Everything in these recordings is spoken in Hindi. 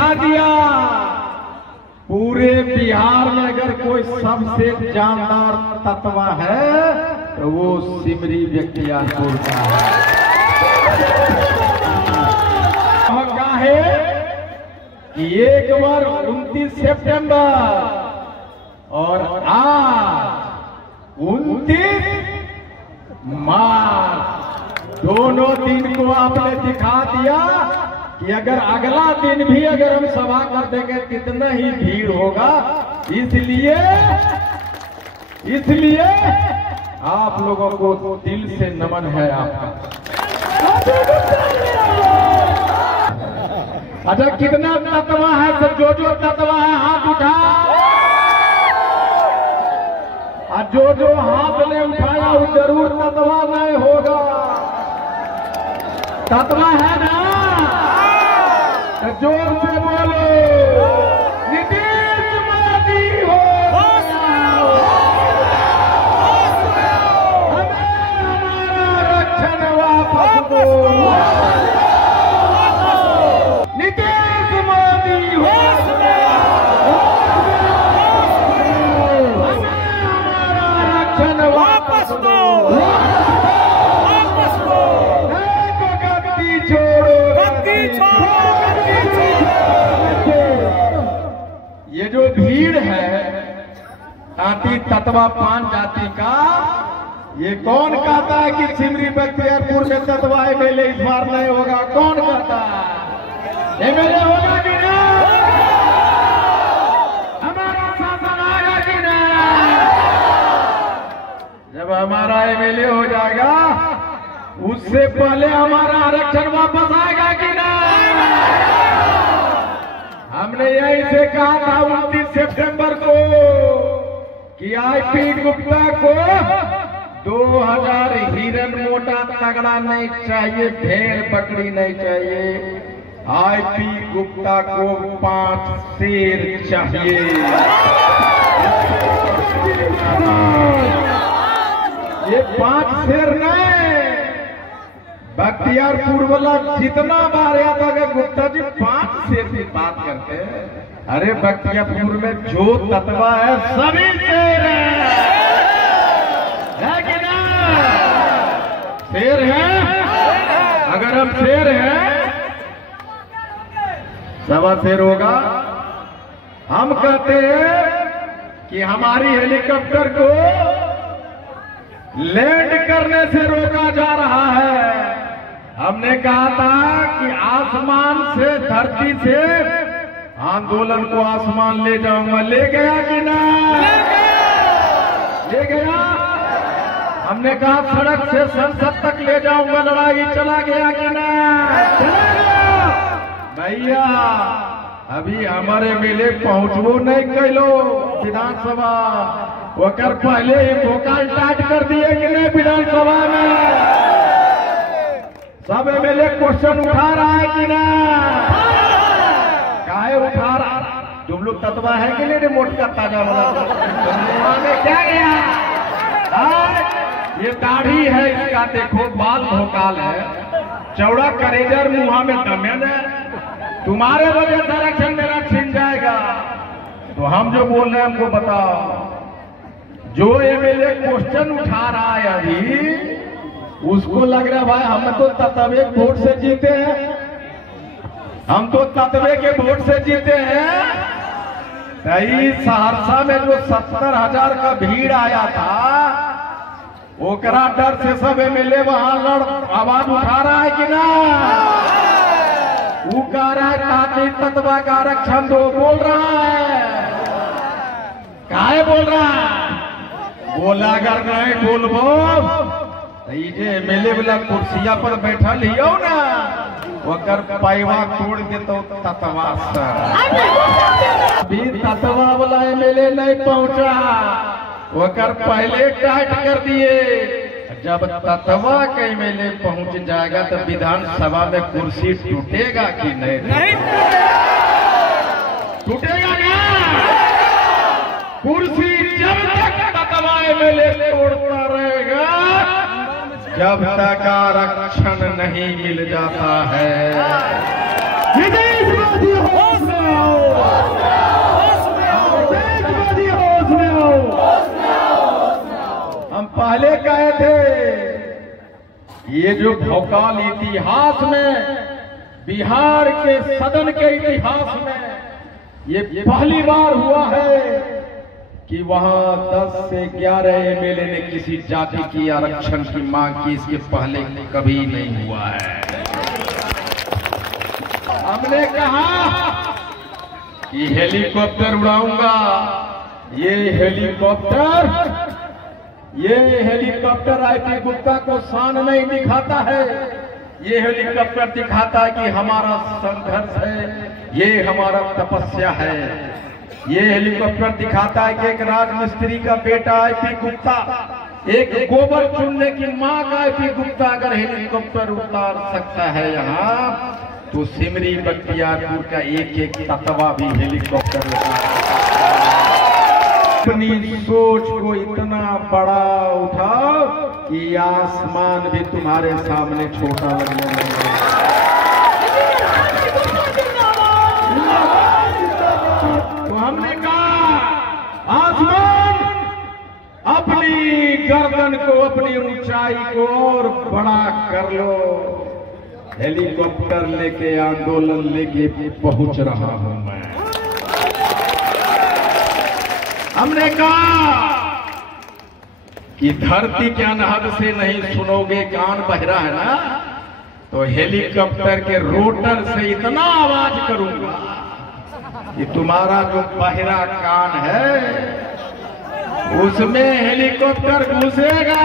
दिखा दिया। पूरे बिहार में अगर कोई सबसे जानदार तत्व है तो वो सिमरी बख्तियारपुर का है। कि एक बार 29 सितंबर और आज 29 मार्च दोनों दिन को आपने दिखा दिया कि अगर अगला दिन भी अगर हम सभा कर देंगे कितना ही भीड़ होगा। इसलिए आप लोगों को दिल से नमन है आपका। अच्छा, कितना तत्व है? सब जो तत्व है हाथ उठा, और जो हाथ ने उठाया वो जरूर तत्व नहीं होगा। तत्व है ना? तो जोर से बोलो, नीतीश मोदी हो, हमें हमारा रक्षण वापस दो। नीतीश मोदी हो, हमें हमारा रक्षण वापस दो। ये जो भीड़ है तांती तत्वा पान जाति का, ये कौन कहता है कि सिमरी बख्तियारपुर में तत्वा एमएलए इस बार नहीं होगा? कौन कहता है? एमएलए होगा कि नहीं? हमारा शासन आएगा कि नहीं? जब हमारा एमएलए हो जाएगा उससे पहले हमारा आरक्षण वापस आएगा कि नहीं? हमने यही से कहा था 29 सितंबर को कि आईपी गुप्ता को 2000 हिरन मोटा तगड़ा नहीं चाहिए, भेड़ बकरी नहीं चाहिए। आईपी गुप्ता को 5 शेर चाहिए। ये 5 शेर नहीं, बख्तियारपुर वाला जितना बार याद आएगा गुप्ता जी 5 शेर की बात करते हैं। अरे बख्तियारपुर में जो तत्व है सभी शेर है कि नहीं? शेर है। अगर हम शेर हैं, सवा शेर होगा। हम कहते हैं कि हमारी हेलीकॉप्टर को लैंड करने से रोका जा रहा है। हमने कहा था कि आसमान से, धरती से आंदोलन को आसमान ले जाऊंगा। ले गया कि ना? ले गया। हमने कहा सड़क से संसद तक ले जाऊंगा, लड़ाई चला गया कि ना? चला गया। भैया अभी हमारे मेले पहुंचबो नहीं कैलो विधानसभा, वकर पहले ही भोकाल टाइट कर दिए कि नहीं? विधानसभा में सब एमएलए क्वेश्चन उठा रहा है कि ना? काहे उठा रहा? तुम लोग तत्वा है कि नहीं? रिमोट का ताजा वाला क्या गया? ये दाढ़ी है इसका, देखो बाल भोकाल है, चौड़ा करेजर, मुंह में दमेन है। तुम्हारे वजह से आरक्षण मेरा छिन जाएगा। तो हम जो बोल रहे हैं हमको बताओ। जो एमएलए क्वेश्चन उठा रहा है अभी, उसको लग रहा है भाई हम तो तत्वे के वोट से जीते हैं, हम तो तत्वे के वोट से जीते हैं। सहरसा में जो 70,000 का भीड़ आया था, ओकरा डर से सब एमएलए वहां आवाज उठा रहा है कि ना? वो कह रहा है तांती तत्वा का आरक्षण दो, बोल रहा है। काहे बोल रहा है? बोला अगर नहीं बोलबो जे एमएलए वाला कुर्सिया पर बैठा लियो ना, वकर पैवा तोड़ देतो तत्वा से। अभी तत्वा वाला एमएलए नहीं पहुंचा, वकर पहले टाइट कर दिए। जब तत्वा के एमएलए पहुंच जाएगा तो विधानसभा में कुर्सी टूटेगा कि नहीं? टूटेगा ना? कुर्सी जब तक तत्वा एमएलए तोड़ता रहेगा, जब तक आरक्षण नहीं मिल जाता है। ये जो भौकाल इतिहास में, बिहार के सदन के इतिहास में ये पहली बार हुआ है कि वहां 10 से 11 एमएलए ने किसी जाति की आरक्षण की मांग की। इसके पहले कभी नहीं हुआ है। हमने कहा कि हेलीकॉप्टर उड़ाऊंगा। ये हेलीकॉप्टर आईपी गुप्ता को शान नहीं दिखाता है। ये हेलीकॉप्टर दिखाता है कि हमारा संघर्ष है, ये हमारा तपस्या है। ये हेलीकॉप्टर दिखाता है कि एक राजमिस्त्री का बेटा आईपी गुप्ता, एक गोबर चुनने की मां का आईपी गुप्ता अगर हेलीकॉप्टर उतार सकता है यहाँ, तो सिमरी बख्तियारपुर का एक एक ततवा भी हेलीकॉप्टर उतार। अपनी सोच को इतना बड़ा उठाओ कि आसमान भी तुम्हारे सामने छोटा लगने लगे। तो हमने कहा आसमान अपनी गर्दन को, अपनी ऊंचाई को और बड़ा कर लो। हेलीकॉप्टर लेके, आंदोलन लेके पहुंच रहा हूं मैं। हमने कहा कि धरती के अनहद से नहीं सुनोगे, कान बहरा है ना, तो हेलीकॉप्टर के रोटर से इतना आवाज करूंगा कि तुम्हारा जो बहरा कान है उसमें हेलीकॉप्टर घुसेगा।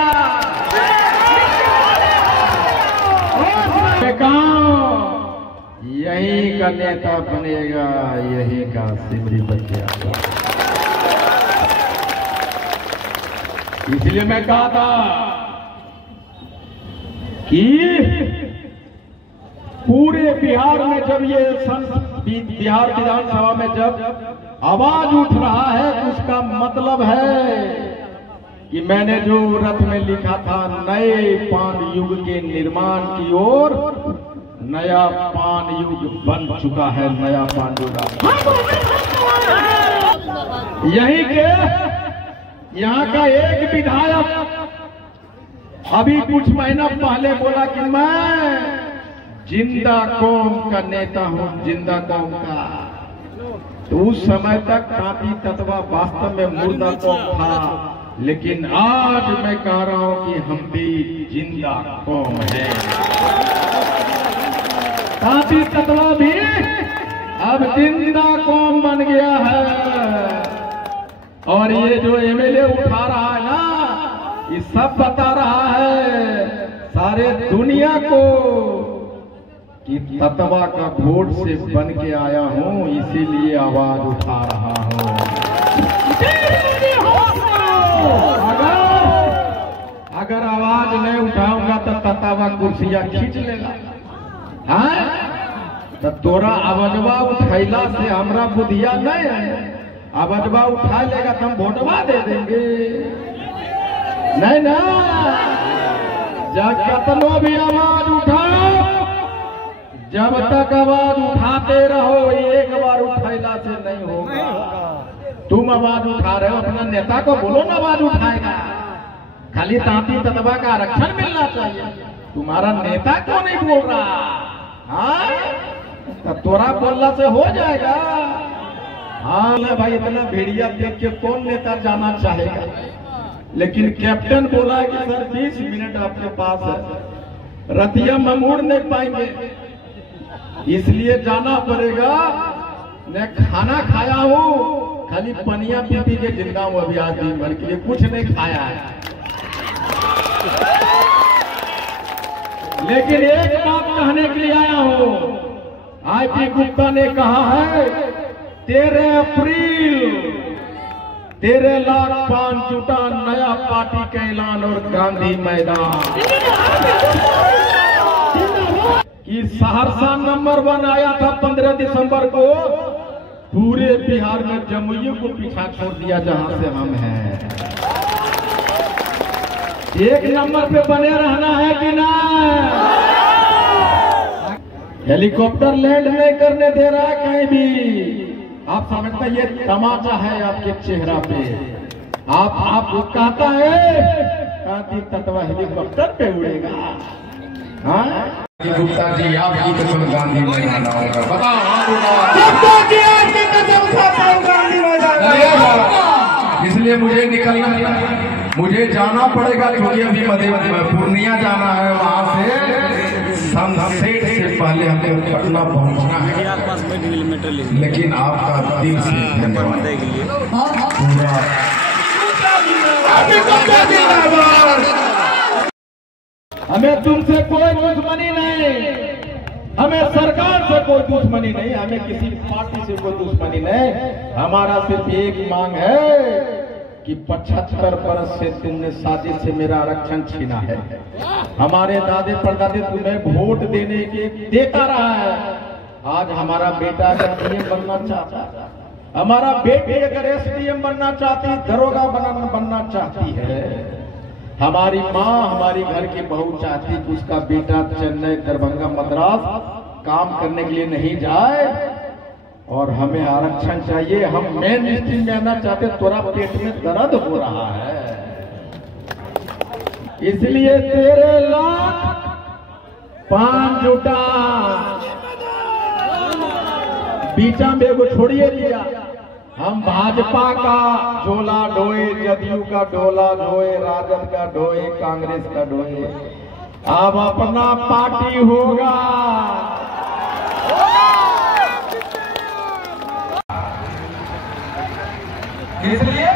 यही का नेता बनेगा, यही का सिमरी बख्तियारपुर। इसलिए मैं कहा था कि पूरे बिहार में जब ये बिहार विधानसभा में जब आवाज उठ रहा है तो उसका मतलब है कि मैंने जो रथ में लिखा था नए पान युग के निर्माण की ओर, नया पान युग बन चुका है। नया पान युग यही के यहाँ का एक विधायक अभी कुछ महीना पहले बोला कि मैं जिंदा कौम का नेता हूँ, जिंदा कौम का। तो उस समय तक कांपी तत्वा वास्तव में मुर्दा कौम था, लेकिन आज मैं कह रहा हूँ कि हम भी जिंदा कौम है। कांपी तत्वा भी अब जिंदा कौम बन गया है। और ये जो एमएलए उठा रहा है ना, ये सब बता रहा है सारे दुनिया को कि तत्वा का वोट से बन के आया हूं, इसीलिए आवाज उठा रहा हूं। अगर आवाज नहीं उठाऊंगा तो तत्वा कुर्सियां खींच लेगा। हाँ, तो तोरा आवाजवा उठैला से हमरा बुधिया नहीं है। आवाजवा उठा लेगा तो हम वोटवा दे देंगे, नहीं ना। जब कतनो भी आवाज उठाओ, जब तक आवाज उठाते रहो, एक बार उठैला से नहीं होगा। तुम आवाज उठा रहे हो, अपना नेता को बोलो ना आवाज उठाएगा। खाली तांती तत्वा का आरक्षण मिलना चाहिए, तुम्हारा नेता क्यों नहीं बोल रहा? हाँ, तो तोरा बोलना से हो जाएगा। हाँ भाई, इतना भेड़िया देख के कौन नेता जाना चाहेगा? लेकिन कैप्टन बोला कि सर 20 मिनट आपके पास है, रतिया में मुड़ नहीं पाएंगे, इसलिए जाना पड़ेगा। मैं खाना खाया हूँ, खाली पनिया पी पी के जिंदा हूँ अभी, आज दिन भर के लिए कुछ नहीं खाया है। लेकिन एक बात कहने के लिए आया हूँ। आईपी गुप्ता ने कहा है 13 अप्रैल 13 लाख पान जुटा, नया पार्टी का ऐलान और गांधी मैदान कि सहरसा नंबर 1 आया था 15 दिसंबर को। पूरे बिहार में जमुई को पीछा छोड़ दिया जहां से हम हैं। एक नंबर पे बने रहना है कि ना? हेलीकॉप्टर लैंड नहीं करने दे रहा है कहीं भी। आप समझते ये तमाचा है आपके चेहरा पे। आपको कहता है कांति तत्वा हेलीकॉप्टर पे उड़ेगा। हाँ गुप्ता जी आपकी कसम गांधी मैदान आऊंगा, बताओ इसलिए मुझे निकलना, मुझे जाना पड़ेगा क्योंकि अभी पूर्णिया जाना है, वहाँ से सनसेट से पहले हमें पटना पहुँचना है। लेकिन आपका दिल से धन्यवाद। हमें तुमसे कोई दुश्मनी नहीं, हमें सरकार से कोई दुश्मनी नहीं, हमें किसी पार्टी से कोई दुश्मनी नहीं। हमारा सिर्फ एक मांग है कि 75 बरस से तुमने साजिश से मेरा आरक्षण छीना है। हमारे दादे परदादे तुम्हें वोट देने के देता रहा है। आज हमारा बेटा अगर डीएम बनना चाहता है, हमारा बेटी अगर एसडीएम बनना चाहती, दरोगा बनना चाहती है, हमारी माँ हमारी घर की बहू चाहती कि उसका बेटा चेन्नई दरभंगा मद्रास काम करने के लिए नहीं जाए, और हमें आरक्षण चाहिए। हम मेन स्ट्रीम में आना चाहते, थोड़ा पेट में दर्द हो रहा है, इसलिए तेरे लाख 5 जुटा बीचा में वो छोड़िए लिया। हम भाजपा का झोला ढोए, जदयू का डोला ढोए, राजद का ढोए, कांग्रेस का ढोए, अब अपना पार्टी होगा। इसलिए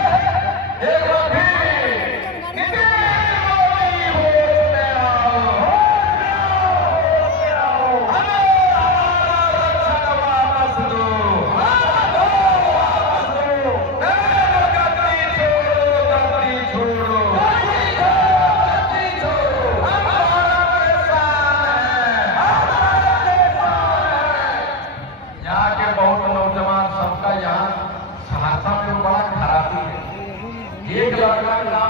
एक लड़का